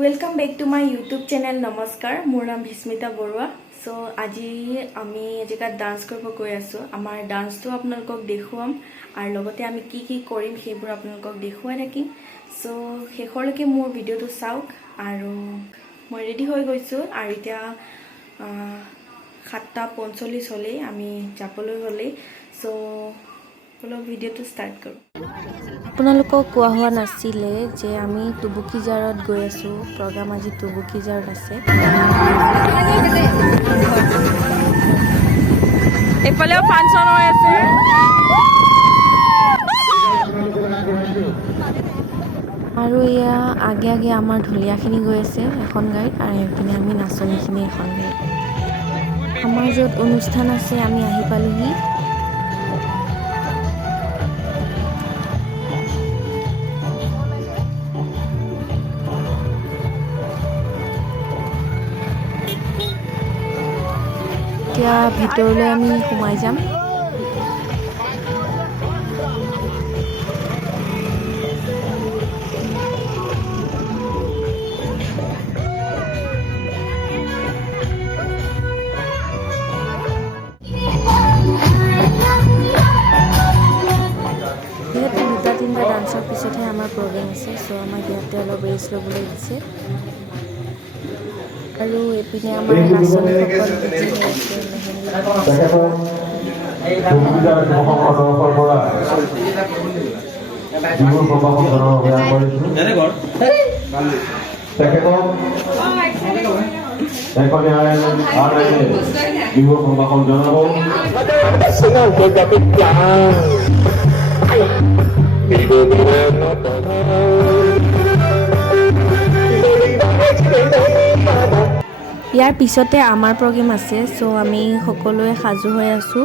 Welcome back to my YouTube channel. नमस्कार, मोर नाम भीस्मिता बरुआ। सो আজি আমি এজেগা ডান্স কৰিব গৈ আছো। আমাৰ ডান্সটো আপোনালোকক দেখুৱাম আৰু লগতে আমি কি কি কৰিম সেইবোৰ আপোনালোকক দেখুৱাই থাকিম। সো শেষলৈকে মোৰ ভিডিঅ'টো চাওক আৰু মই ৰেডি হৈ গৈছো আৰু এতিয়া 7:45 হলে আমি যাবলৈ হলে। সো অলপ ভিডিঅ'টো ষ্টাৰ্ট কৰো। আপোনালোকক কোৱা হোৱা নাছিলে যে আমি টুবুকিজাৰত গৈ আছো। প্ৰগ্ৰাম আজি টুবুকিজাৰত আছে। এফালেও ফাংচন হৈ আছে। আৰু এয়া আগে আগে আমাৰ ঢুলীয়াখিনি গৈ আছে এখন গাড়ীত আৰু এইপিনে আমি নাচনীখিনি এখন গাড়ীত। আমাৰ য'ত অনুষ্ঠান আছে আমি আহি পালোহি। এতিয়া ভিতৰলৈ আমি সোমাই যাম। যিহেতু 2-3টা ডান্সৰ পিছতহে আমাৰ প্ৰগ্ৰেম আছে, চ' আমাক ইয়াতে অলপ ৰেষ্ট ল'বলৈ দিছে। আৰু এইপিনে আমাৰ নাচনীসকল বিজি হৈ আছে ইয়াৰ পিছতে আমাৰ প্ৰগ্ৰেম আছে। চ' আমি সকলোৱে সাজু হৈ আছো।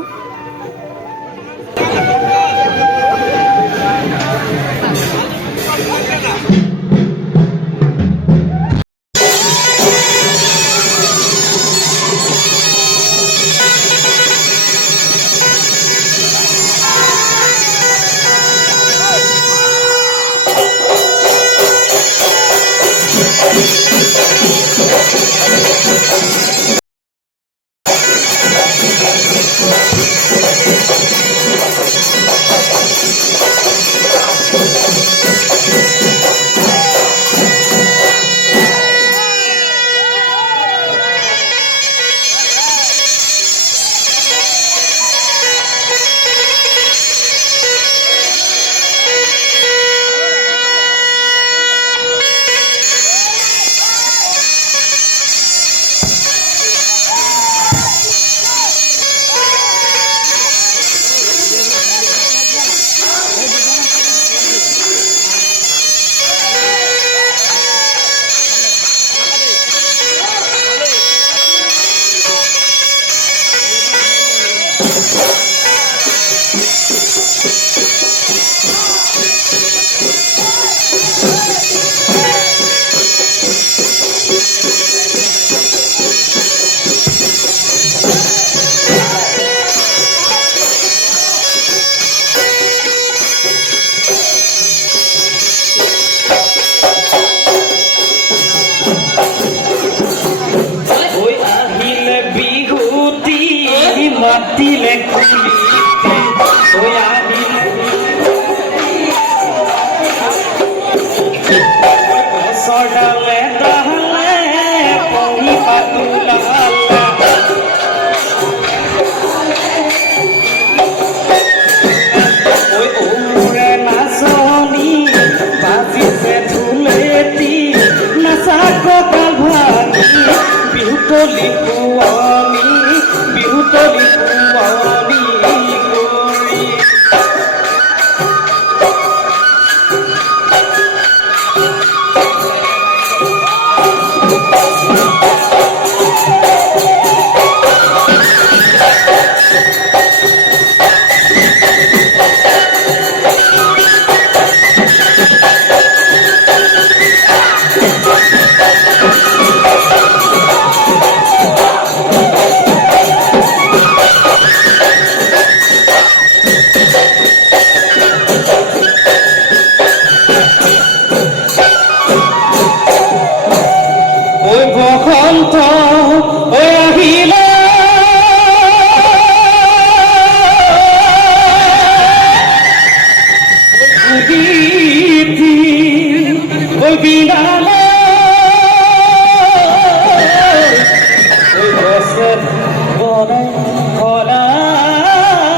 বসন্ত হৈ আহিলে বিনালে গছে বনে ফলালে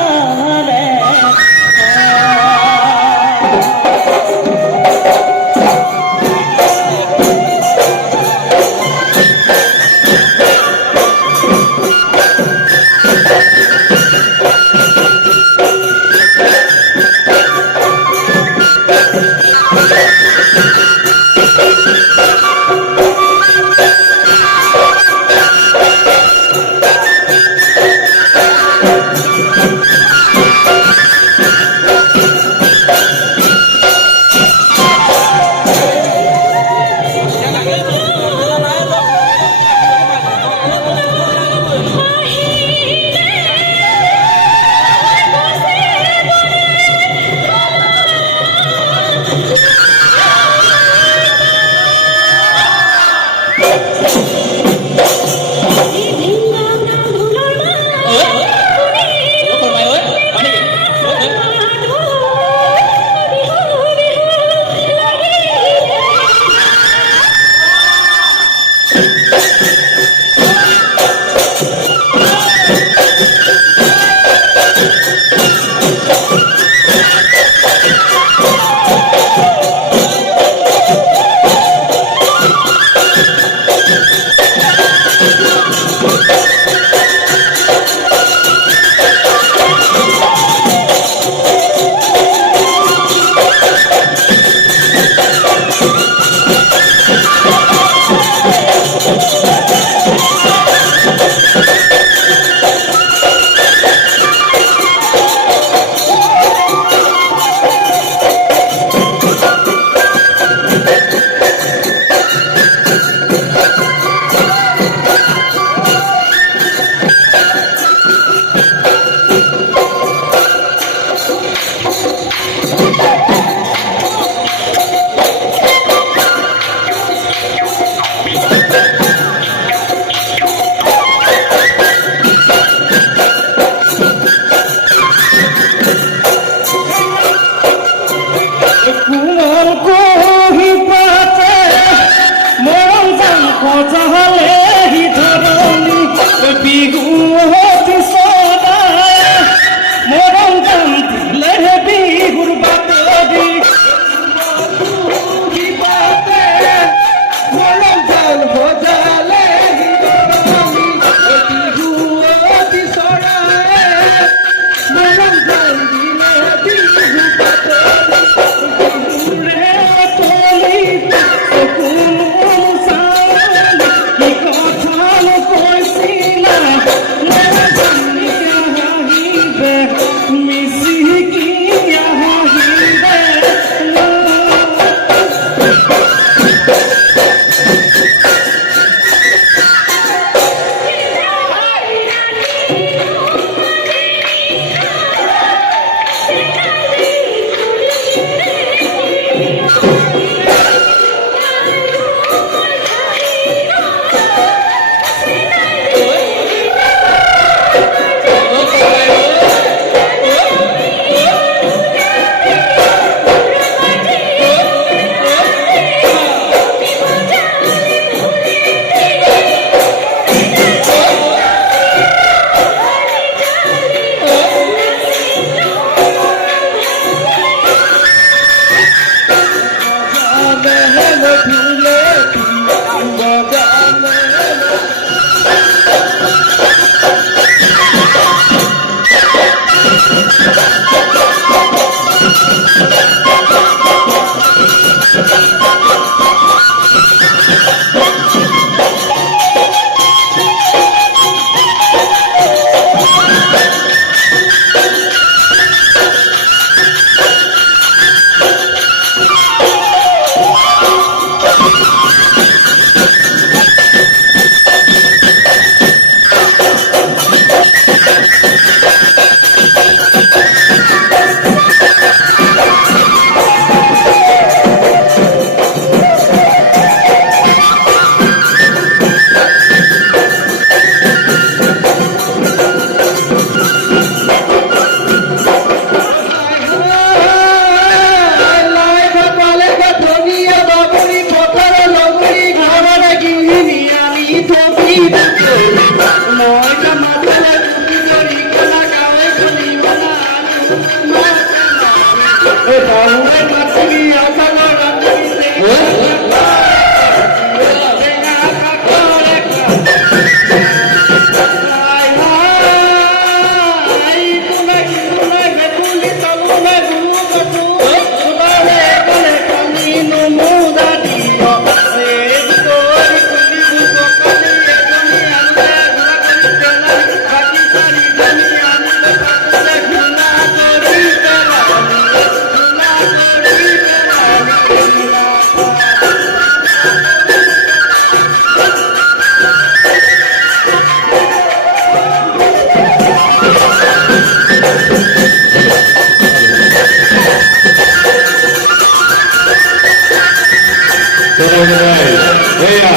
এয়া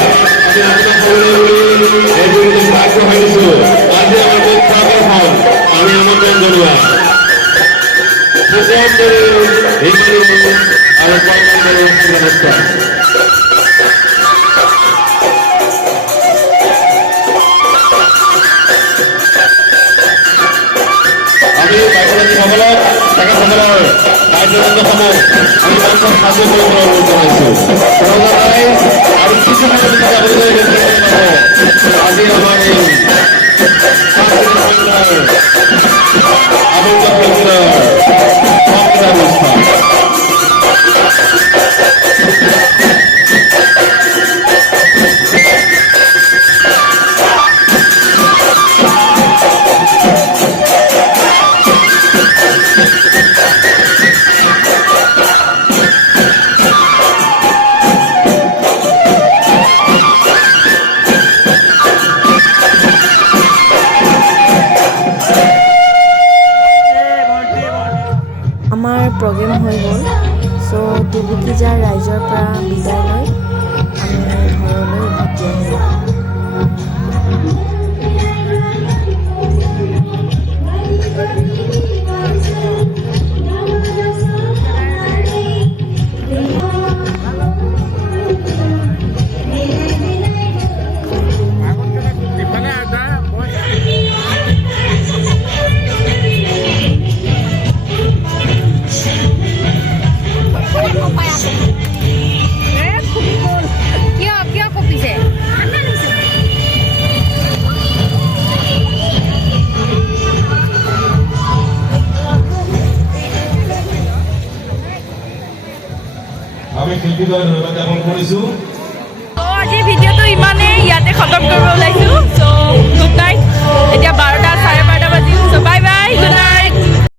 আমি আপোনাক সকলোৱে এই বিহুত আগবঢ়াই দিছোঁ আজি আমাৰ মুখ্য আকৰ্ষণ আমি আমন্ত্ৰণ জনোৱা হিন্দু আৰু নমস্কাৰ আমি বাইকসকলক তেখেতসকলৰ কাৰ্যকলাপসমূহ আমি মঞ্চত সাজু কৰিবলৈ অনুৰোধ জনাইছোঁ আৰু কিছু সময় যাবলৈ আজি আমাৰ এই আনন্দ অনুষ্ঠান আমাৰ প্ৰগ্ৰেম হৈ গ'ল চ' দুবুকীজাৰ ৰাইজৰ পৰা বিদায় লৈ আমি ঘৰলৈ উভতি আহিলোঁ। কিয় কপিছে আমি শিল্পীদ্বয় ধন্যবাদ জ্ঞাপন কৰিছোঁ। আজিৰ ভিডিঅ'টো